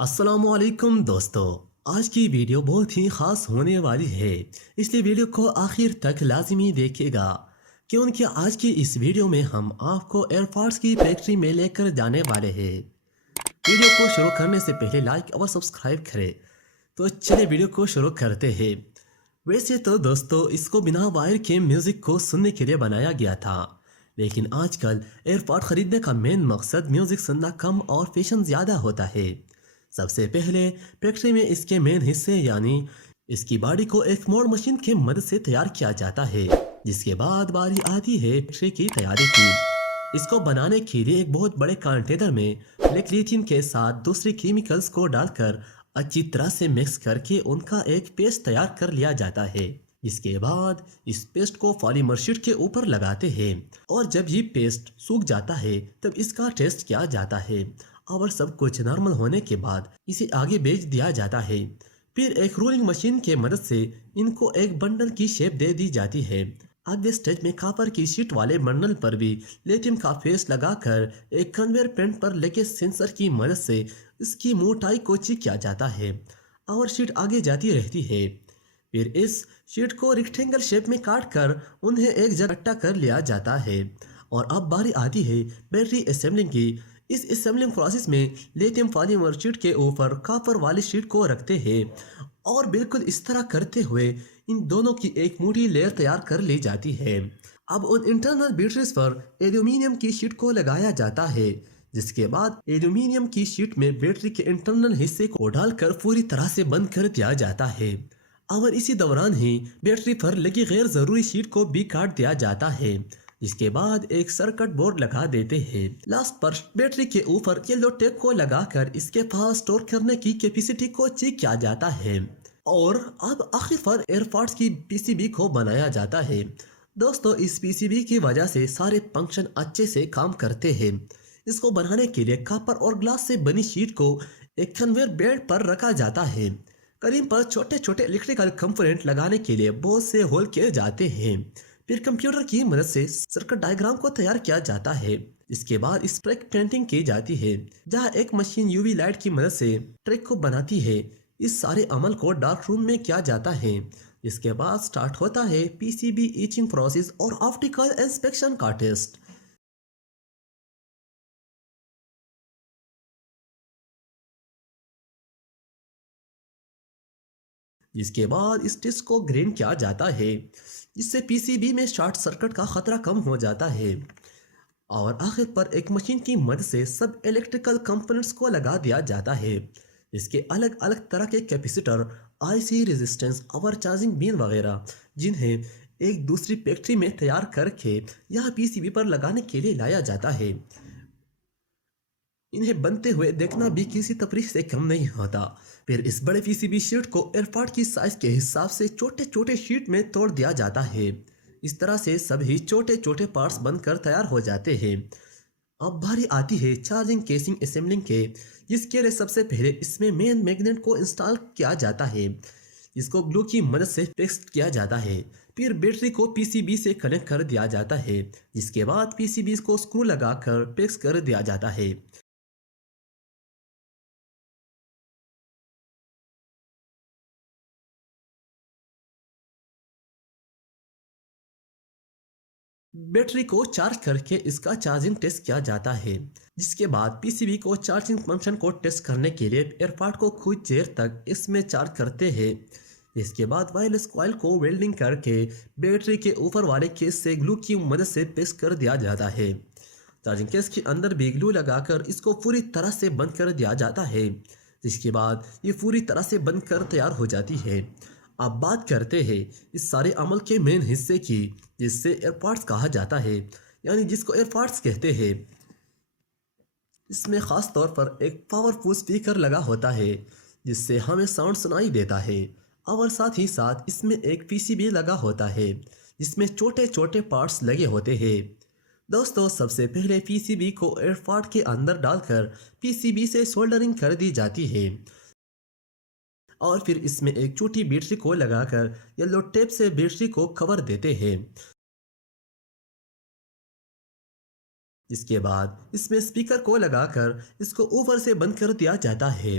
अस्सलामुअलैकुम दोस्तों। आज की वीडियो बहुत ही ख़ास होने वाली है, इसलिए वीडियो को आखिर तक लाजमी देखिएगा, क्योंकि आज की इस वीडियो में हम आपको एयरफॉर्स की फैक्ट्री में लेकर जाने वाले हैं। वीडियो को शुरू करने से पहले लाइक और सब्सक्राइब करें। तो चलिए वीडियो को शुरू करते हैं। वैसे तो दोस्तों इसको बिना वायर के म्यूज़िक को सुनने के लिए बनाया गया था, लेकिन आजकल एयरपॉड खरीदने का मेन मकसद म्यूज़िक सुनना कम और फैशन ज़्यादा होता है। सबसे पहले फैक्ट्री में इसके मेन हिस्से यानी इसकी बॉडी को एक मोड़ मशीन की मदद से तैयार किया जाता है, जिसके बाद बारी आती है फैक्ट्री की तैयारी की। इसको बनाने के लिए एक बहुत बड़े कंटेनर में ब्लैक लिथियम के साथ दूसरे केमिकल्स को डालकर अच्छी तरह से मिक्स करके उनका एक पेस्ट तैयार कर लिया जाता है। इसके बाद इस पेस्ट को पॉलीमर शीट के ऊपर लगाते हैं और जब ये पेस्ट सूख जाता है तब इसका टेस्ट किया जाता है और सब कुछ नॉर्मल होने के बाद इसे आगे भेज दिया जाता है। फिर एक रोलिंग मशीन के मदद से इनको एक बंडल की शेप दे दी जाती है। अगले स्टेज में कॉपर की शीट वाले बंडल पर भी लिथियम का फेस लगाकर एक कन्वेयर बेल्ट पर लगे सेंसर की मदद से इसकी मोटाई को चेक किया जाता है और शीट आगे जाती रहती है। फिर इस शीट को रेक्टेंगल शेप में काट कर उन्हें एक जगह इकट्ठा कर लिया जाता है। और अब बारी आती है बैटरी असेंबलिंग की। इस असेंबलिंग प्रोसेस में लिथियम पॉलीमर शीट के ऊपर कॉपर वाली शीट को रखते हैं और बिल्कुल इस तरह करते हुए इन दोनों की एक मोटी लेयर तैयार कर ली जाती है। अब उन इंटरनल बैटरीज पर एल्यूमिनियम की शीट को लगाया जाता है, जिसके बाद एल्यूमिनियम की शीट में बैटरी के इंटरनल हिस्से को डालकर पूरी तरह से बंद कर दिया जाता है। और इसी दौरान ही बैटरी पर लगी गैर जरूरी शीट को भी काट दिया जाता है, जिसके बाद एक सर्किट बोर्ड लगा देते हैं। लास्ट पर बैटरी के ऊपर येलो टेप को लगाकर इसके पास स्टोर करने की कैपेसिटी को चेक किया जाता है और अब आखिर पर एयरपॉड्स की पीसीबी को बनाया जाता है। दोस्तों इस पीसीबी की वजह से सारे फंक्शन अच्छे से काम करते हैं। इसको बनाने के लिए कॉपर और ग्लास से बनी शीट को एक कन्वेयर बेल्ट पर रखा जाता है। करीब पर छोटे छोटे इलेक्ट्रिकल कंपोनेंट लगाने के लिए बहुत से होल किए जाते हैं। फिर कंप्यूटर की मदद से सर्किट डायग्राम को तैयार किया जाता है। इसके बाद इस ट्रैक पेंटिंग की जाती है, जहां एक मशीन यूवी लाइट की मदद से ट्रैक को बनाती है। इस सारे अमल को डार्क रूम में किया जाता है। इसके बाद स्टार्ट होता है पीसीबी इचिंग प्रोसेस और ऑप्टिकल इंस्पेक्शन का टेस्ट। जिसके बाद इस टेस्ट को ग्रेन किया जाता है, जिससे पीसीबी में शॉर्ट सर्किट का खतरा कम हो जाता है। और आखिर पर एक मशीन की मदद से सब इलेक्ट्रिकल कंपोनेंट्स को लगा दिया जाता है। इसके अलग अलग तरह के कैपेसिटर, आईसी रेजिस्टेंस और चार्जिंग पिन वगैरह, जिन्हें एक दूसरी फैक्ट्री में तैयार करके यह पीसीबी पर लगाने के लिए लाया जाता है। इन्हें बनते हुए देखना भी किसी तफरीह से कम नहीं होता। फिर इस बड़े पीसीबी शीट को एयरपॉड की साइज के हिसाब से छोटे छोटे शीट में तोड़ दिया जाता है। इस तरह से सभी छोटे छोटे पार्ट्स बनकर तैयार हो जाते हैं। अब बारी आती है चार्जिंग केसिंग असेंबलिंग के, जिसके लिए सबसे पहले इसमें मेन मैग्नेट को इंस्टॉल किया जाता है, जिसको ग्लू की मदद से फिक्स किया जाता है। फिर बैटरी को पीसीबी से कनेक्ट कर दिया जाता है, जिसके बाद पीसीबी को स्क्रू लगाकर फिक्स कर दिया जाता है। बैटरी को चार्ज करके इसका चार्जिंग टेस्ट किया जाता है, जिसके बाद पीसीबी को चार्जिंग फंक्शन को टेस्ट करने के लिए एयरपॉड को कुछ देर तक इसमें चार्ज करते हैं। इसके बाद वायरलेस कॉइल को वेल्डिंग करके बैटरी के ऊपर वाले केस से ग्लू की मदद से पेस्ट कर दिया जाता है। चार्जिंग केस के अंदर भी ग्लू लगाकर इसको पूरी तरह से बंद कर दिया जाता है, जिसके बाद ये पूरी तरह से बंद कर तैयार हो जाती है। अब बात करते हैं इस सारे अमल के मेन हिस्से की, जिससे एयरपॉड्स कहा जाता है, यानी जिसको एयरपॉड्स कहते हैं। इसमें ख़ास तौर पर एक पावरफुल स्पीकर लगा होता है, जिससे हमें साउंड सुनाई देता है। और साथ ही साथ इसमें एक पीसीबी लगा होता है, जिसमें छोटे छोटे पार्ट्स लगे होते हैं। दोस्तों सबसे पहले पीसीबी को एयरपॉड के अंदर डालकर पीसीबी से सोल्डरिंग कर दी जाती है और फिर इसमें एक छोटी बैटरी को लगाकर येलो टेप से बैटरी को कवर देते हैं। इसके बाद इसमें स्पीकर को लगाकर इसको ऊपर से बंद कर दिया जाता है